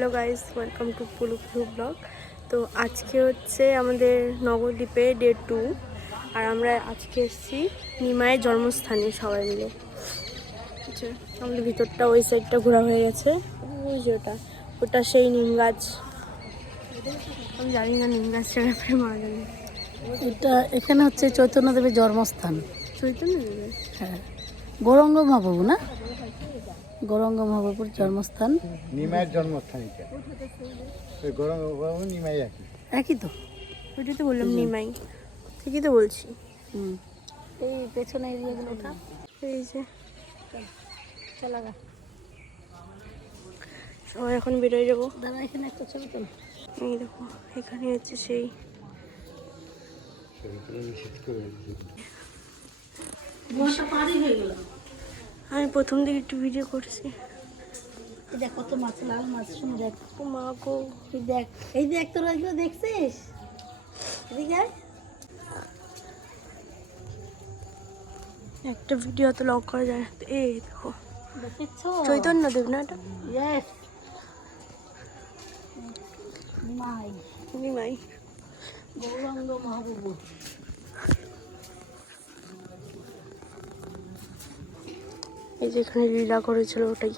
Hello guys, welcome to Pulu blog. তো আজকে হচ্ছে আমাদের নবদ্বীপে ডে 2, আর আমরা আজকে এসেছি নিমাইয়ের জন্মস্থানে সবাই মিলে। আচ্ছা, আমাদের ভিতরটা ওই সাইডটা ঘোরা হয়ে গেছে। ওই যে ওটা সেই নিম গাছ। আমি জানি না নিম গাছটার ব্যাপারে মা জানি। এটা এখানে হচ্ছে চৈতন্যদেবের জন্মস্থান। চৈতন্যদেবের? হ্যাঁ, গৌরাঙ্গ মহাপ্রভু না, গৌরাঙ্গ মহাপ্রভুর জন্মস্থান। নিমাইয়ের জন্মস্থান এটা। ওই গৌরাঙ্গ মহাপ্রভু নিমাই একই তো। ওইটাই তো বললাম নিমাই, ঠিকই তো বলছি। এই পেছনে এরিয়াগুলো ওঠা। এই যে চালাগা সবাই এখন বেরোয় যাবো। দাদা এখানে একটা ছবি তোল। এই দেখো, এখানে হচ্ছে সেই বর্ষা পারই হয়ে গেল। আমি প্রথম দিকে একটু ভিডিও করছি। এই দেখ কত মাছ, লাল মাছ, শুনে দেখ। ও মা গো, এই দেখ, এই দেখ, তোরা এগুলো দেখছিস? এদিকে আয়। একটা ভিডিও তো লক করা যায় না। এই দেখো, দেখেছ? চৈতন্যদেব না এটা? ইয়েস, নিমাই, নিমাই। গৌরাঙ্গ মহাপ্রভু। এই যে এখানে লীলা করেছিল ওটাই।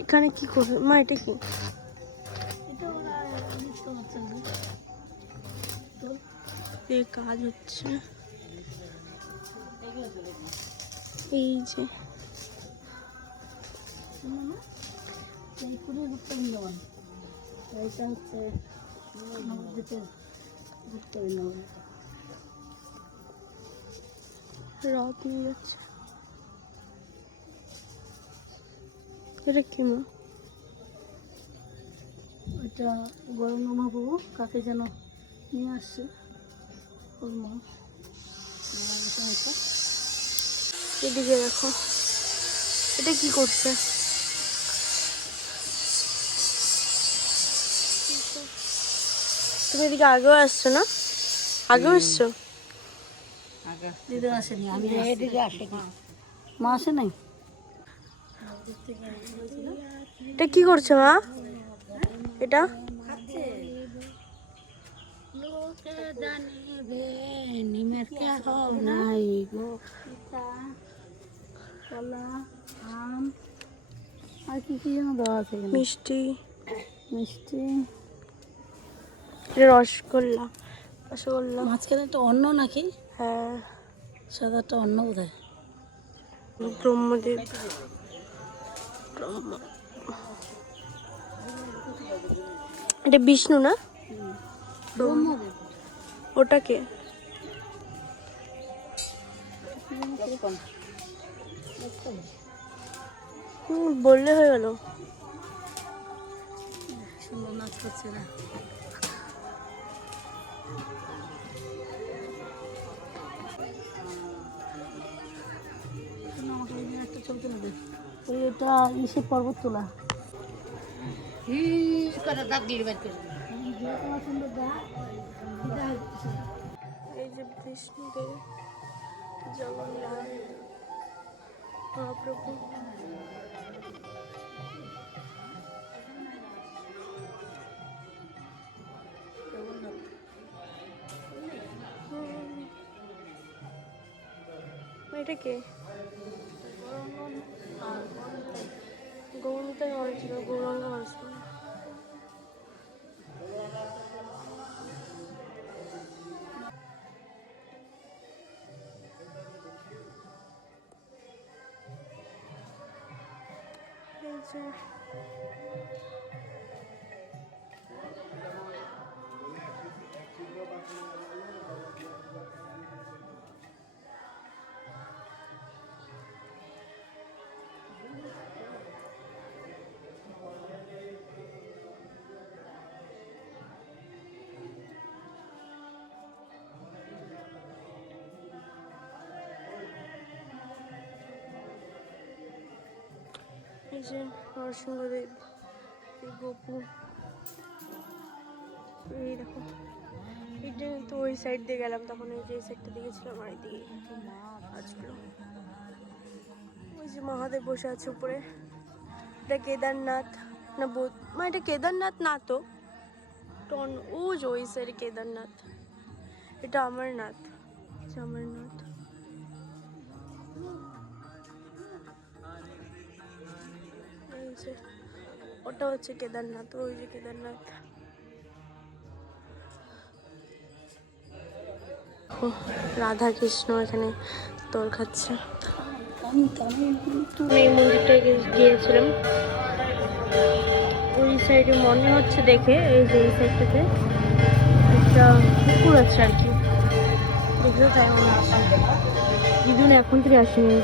এখানে কি করবে মা? এটা কি? এটা ওরা নৃত্য হচ্ছে। এই কাজ হচ্ছে। এই যে এই পুরো গুপ্তবৃন্দাবন, এইটা হচ্ছে নবদ্বীপের গুপ্তবৃন্দাবন। রথ নিয়ে যাচ্ছে। এটা কি মা? ওইটা গৌরাঙ্গ মহাপ্রভু কাকে যেন নিয়ে আসছে ওর মা। এদিকে দেখো, এটা কি করছে? তুমি এদিকে আগেও আসছো না? আগেও এসছো? দিদি আসেনি, আমি এদিকে আসেনি, মা আসে নাই। এটা কি করছে মা? এটা লোকে জানিবে নিমের কেহ নাই গো। কলা, আম, আর কি কি যেন দেওয়া আছে এখানে। মিষ্টি, মিষ্টি, এটা রসগোল্লা। রসগোল্লা মাঝখানে একটা অন্ন নাকি, হ্যাঁ। সাদা একটা অন্ন বোধ হয়। ব্রহ্মদেব, ব্রহ্ম। এটা বিষ্ণু না? ব্রহ্মদেব। ওটাকে বললে হয়ে গেল। সুন্দর নাচ করছে না? আমাকে এই একটা ছবি তুলে দে। ওই এটা ইসে পর্বত তোলা। এই যে বিষ্ণুদেব, জগন্নাথ মহাপ্রভু। এটা কে? গৌরতাই মানুষ ছিল, গৌরাঙ্গ মানুষ ছিল। এই যে এই যে নরসিংহদেব, এই গোপু। এই দেখো, এটা তো ওই সাইড দিয়ে গেলাম, তখন এই যে সাইডটা দিকে ছিলাম, আর এইদিকে গাছগুলো। যে মহাদেব বসে আছে উপরে। এটা কেদারনাথ না মানে এটা কেদারনাথ না তো ও যে ওই সাইডে কেদারনাথ, এটা অমরনাথ। অমরনাথ এই যে ওটা হচ্ছে কেদারনাথ, ওই যে কেদারনাথ। ও রাধা কৃষ্ণ এখানে তোর খাচ্ছে। এই মন্দিরটায় গিয়েছিলাম, ওই সাইডে মনে হচ্ছে দেখে, এই যে এই সাইডটাতে একটা পুকুর আছে আর কি, দেখলেও তাই মনে হচ্ছে। দিদুন এখন থেকে আসেনি।